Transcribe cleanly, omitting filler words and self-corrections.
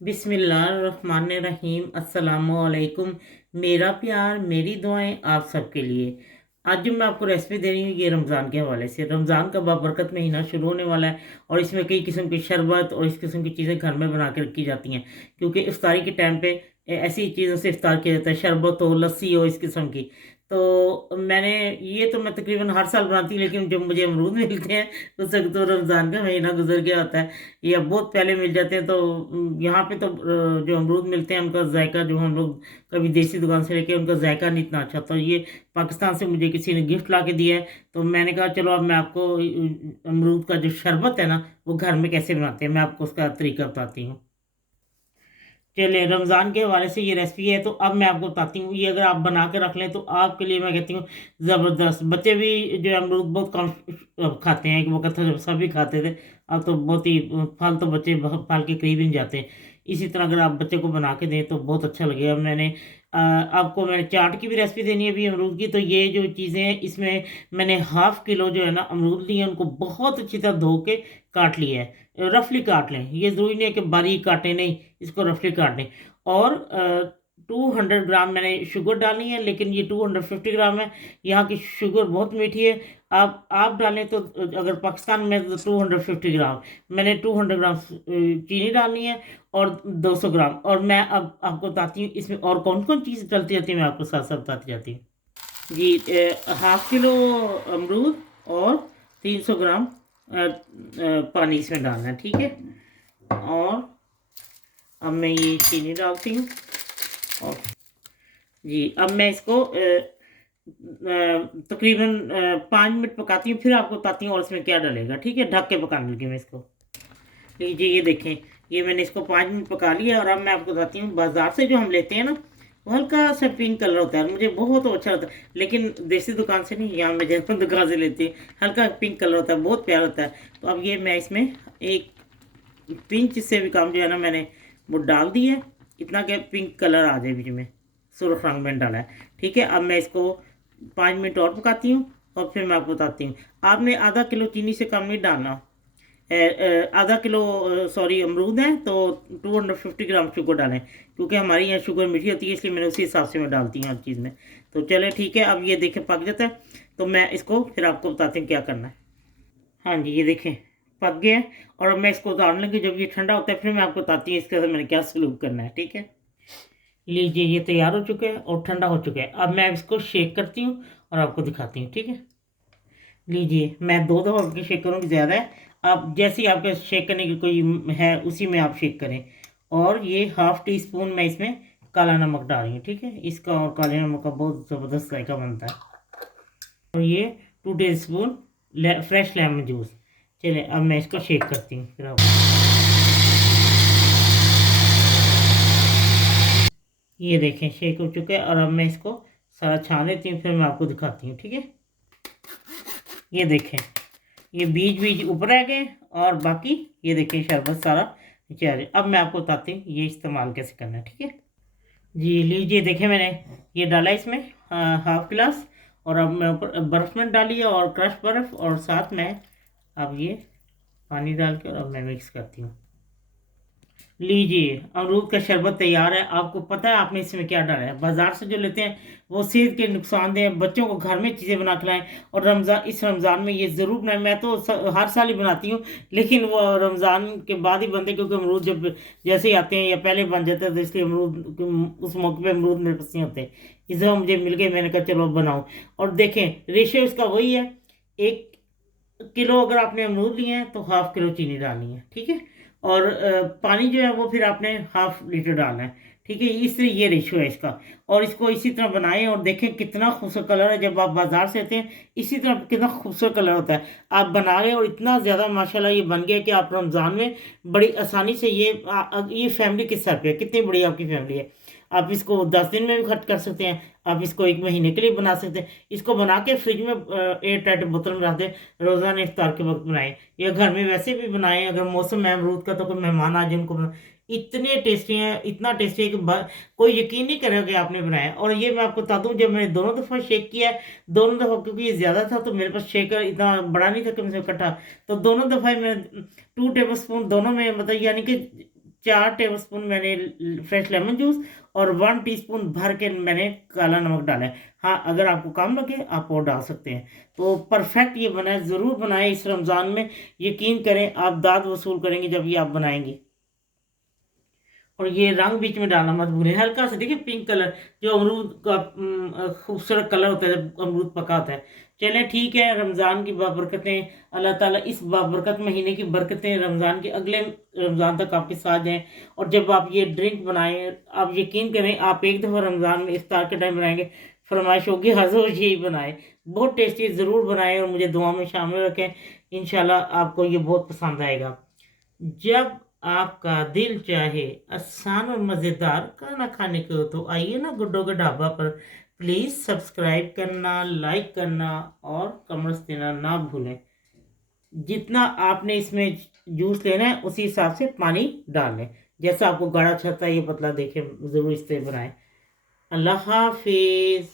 बिस्मिल्लाहिर्रहमानिर्रहीम अस्सलामुअलैकुम। मेरा प्यार मेरी दुआएं आप सबके लिए। आज जो मैं आपको रेसिपी दे रही हूँ ये रमज़ान के हवाले से। रमज़ान का बाबरकत महीना शुरू होने वाला है और इसमें कई किस्म के शरबत और इस किस्म की चीज़ें घर में बना के रखी जाती हैं, क्योंकि इफ्तारी के टाइम पे ऐसी चीज़ों से इफ्तार किया जाता है, शरबत हो, लस्सी हो, इस किस्म की। तो मैं तकरीबन हर साल बनाती हूँ, लेकिन जब मुझे अमरूद मिलते हैं उस वक्त तो रमज़ान का महीना गुजर गया होता है, ये अब बहुत पहले मिल जाते हैं। तो यहाँ पे तो जो अमरूद मिलते हैं उनका जायका, जो हम लोग कभी देसी दुकान से लेके, उनका जायका नहीं इतना अच्छा। तो ये पाकिस्तान से मुझे किसी ने गिफ्ट ला के दिया है, तो मैंने कहा चलो अब मैं आपको अमरूद का जो शरबत है ना वो घर में कैसे बनाते हैं मैं आपको उसका तरीका बताती हूँ। चलिए, रमज़ान के हवाले से ये रेसिपी है, तो अब मैं आपको बताती हूँ। ये अगर आप बना के रख लें तो आपके लिए मैं कहती हूँ ज़बरदस्त। बच्चे भी जो है अमरूद बहुत कम खाते हैं, एक वक्त था जब सभी खाते थे, अब तो बहुत ही फल तो बच्चे फल के करीब ही नहीं जाते। इसी तरह अगर आप बच्चे को बना के दें तो बहुत अच्छा लगेगा। आपको मैंने चाट की भी रेसिपी देनी है अभी अमरूद की। तो ये जो चीज़ें हैं इसमें मैंने हाफ किलो जो है ना अमरूद लिए हैं, उनको बहुत अच्छी तरह धो के काट लिया है। रफली काट लें, ये ज़रूरी नहीं है कि बारीक काटें, नहीं, इसको रफली काट लें। और 200 ग्राम मैंने शुगर डालनी है, लेकिन ये 250 ग्राम है। यहाँ की शुगर बहुत मीठी है। आप डालें तो अगर पाकिस्तान में तो 250 ग्राम, मैंने 200 ग्राम चीनी डालनी है और 200 ग्राम। और मैं अब आपको बताती हूँ इसमें और कौन कौन चीज़ डलती जाती है, मैं आपको साथ साथ बताती जाती हूँ। जी, हाफ किलो अमरूद और 300 ग्राम पानी इसमें डालना है, ठीक है। और अब मैं ये चीनी डालती हूँ। और जी, अब मैं इसको तकरीबन 5 मिनट पकाती हूँ, फिर आपको बताती हूँ और इसमें क्या डलेगा, ठीक है। ढक के पकाने लगी मैं इसको। लीजिए, ये देखें, ये मैंने इसको 5 मिनट पका लिया। और अब मैं आपको बताती हूँ, बाजार से जो हम लेते हैं ना वो हल्का सा पिंक कलर होता है, मुझे बहुत अच्छा लगता है, लेकिन देसी दुकान से नहीं, यहाँ मैं जैसे दुकान से लेती हूँ, हल्का पिंक कलर होता है, बहुत प्यारा होता है। तो अब ये मैं इसमें एक पिंच से भी कम जो है ना मैंने वो डाल दी है, इतना कि पिंक कलर आ जाए बीच में, सुर्ख रंग मैंने डाला है, ठीक है। अब मैं इसको 5 मिनट और पकाती हूँ और फिर मैं आपको बताती हूँ। आपने आधा किलो चीनी से कम नहीं डालना। आधा किलो सॉरी अमरूद है तो 250 ग्राम शुगर डालें, क्योंकि हमारी यहाँ शुगर मीठी होती है, इसलिए मैंने उसी हिसाब से मैं डालती हूँ हर चीज़ में। तो चले, ठीक है, अब ये देखें पक जाता है, तो मैं इसको फिर आपको बताती हूँ क्या करना है। हाँ जी, ये देखें पक गया है। और अब मैं इसको उतार लूँगी, जब ये ठंडा होता है फिर मैं आपको बताती हूँ इसके साथ मैंने क्या सलूक करना है, ठीक है। लीजिए, ये तैयार हो चुका है और ठंडा हो चुका है। अब मैं इसको शेक करती हूँ और आपको दिखाती हूँ, ठीक है। लीजिए, मैं 2 दफ़ा आपकी शेक करूँगी, ज़्यादा है। आप जैसे ही आपके शेक करने की कोई है उसी में आप शेक करें। और ये हाफ टी स्पून मैं इसमें काला नमक डाल रही हूँ, ठीक है। इसका और काले नमक का बहुत ज़बरदस्त जायका बनता है। और ये 2 table spoon fresh lemon juice. चलिए, अब मैं इसको शेक करती हूँ फिर आप ये देखें शेक हो चुका है। और अब मैं इसको सारा छान लेती हूँ, फिर मैं आपको दिखाती हूँ, ठीक है। ये देखें, ये बीज बीज ऊपर आ गए और बाकी ये देखें शरबत सारा नीचे आ जाए। अब मैं आपको बताती हूँ ये इस्तेमाल कैसे करना है, ठीक है। जी, लीजिए देखें, मैंने ये डाला इसमें हाफ गिलास। और अब मैं ऊपर बर्फ़ में डाली है और क्रश बर्फ़, और साथ में अब ये पानी डाल के और अब मैं मिक्स करती हूँ। लीजिए, अमरूद का शरबत तैयार है। आपको पता है आपने इसमें क्या डाला है? बाजार से जो लेते हैं वो सेहत के नुकसानदेह हैं। बच्चों को घर में चीज़ें बना खिलाएं। और इस रमज़ान में ये ज़रूर बनाएं। मैं तो हर साल ही बनाती हूँ, लेकिन वो रमज़ान के बाद ही बनते, क्योंकि अमरूद जब जैसे ही आते हैं या पहले बन जाते हैं, तो इसलिए अमरूद उस मौके पे अमरूद मेरे पास नहीं होते। इस दफ़ा मुझे मिल गए, मैंने कहा चलो बनाऊँ। और देखें रेशियो इसका वही है, 1 किलो अगर आपने अमरूद लिए हैं तो हाफ किलो चीनी डालनी है, ठीक है। और पानी जो है वो फिर आपने हाफ लीटर डालना है, ठीक है। इसलिए ये रेशियो है इसका। और इसको इसी तरह बनाएं और देखें कितना खूबसूरत कलर है। जब आप बाजार से आते हैं इसी तरह कितना खूबसूरत कलर होता है। आप बना रहे और इतना ज़्यादा माशाल्लाह ये बन गया कि आप रमज़ान में बड़ी आसानी से ये फैमिली किस तरह पे है, कितनी बड़ी आपकी फैमिली है। आप इसको 10 दिन में भी खर्च कर सकते हैं, आप इसको 1 महीने के लिए बना सकते हैं। इसको बना के फ्रिज में एयर टाइट बोतल में रख दें, रोज़ाना इफ्तार के वक्त बनाएं या घर में वैसे भी बनाएं। अगर मौसम है अमरूद का तो कोई मेहमान आ जाए उनको इतने टेस्टी हैं, इतना टेस्टी है कि कोई यकीन नहीं करेगा कि आपने बनाया। और ये मैं आपको बता दूं, जब मैंने दोनों दफ़ा शेक किया है, दोनों दफ़ा क्योंकि ये ज़्यादा था तो मेरे पास शेकर इतना बड़ा नहीं था कि मुझे इकट्ठा, तो दोनों दफ़ा मैं 2 टेबल स्पून दोनों में, मतलब यानी कि 4 टेबलस्पून मैंने फ्रेश लेमन जूस और 1 टीस्पून भर के मैंने काला नमक डाला है। हाँ, अगर आपको कम लगे आप और डाल सकते हैं। तो परफेक्ट ये बना है, ज़रूर बनाएं इस रमज़ान में। यकीन करें आप दाद वसूल करेंगे जब ये आप बनाएंगे। और ये रंग बीच में डालना मत भूलें, हल्का सा देखिए पिंक कलर, जो अमरूद का खूबसूरत कलर होता है जब अमरूद पका होता है। चलें ठीक है, रमज़ान की बाबरकतें, अल्लाह ताला इस बाबरकत महीने की बरकतें रमज़ान के अगले रमज़ान तक आपके साथ जाएं। और जब आप ये ड्रिंक बनाएं, आप यकीन करें आप एक दफ़ा रमज़ान में इफ्तार के टाइम बनाएंगे, फरमाइश होगी हजूर यही बनाए। बहुत टेस्टी, ज़रूर बनाएं और मुझे दुआ में शामिल रखें। इंशाल्लाह आपको ये बहुत पसंद आएगा। जब आपका दिल चाहे आसान और मज़ेदार खाना खाने को, तो आइए ना गुड्डो का ढाबा पर। प्लीज़ सब्सक्राइब करना, लाइक करना और कमेंट्स देना ना भूलें। जितना आपने इसमें जूस लेना है उसी हिसाब से पानी डाल लें। जैसा आपको गाढ़ा चाहता है, ये पतला देखें, ज़रूर इस तरह बनाएं। अल्लाह हाफिज़।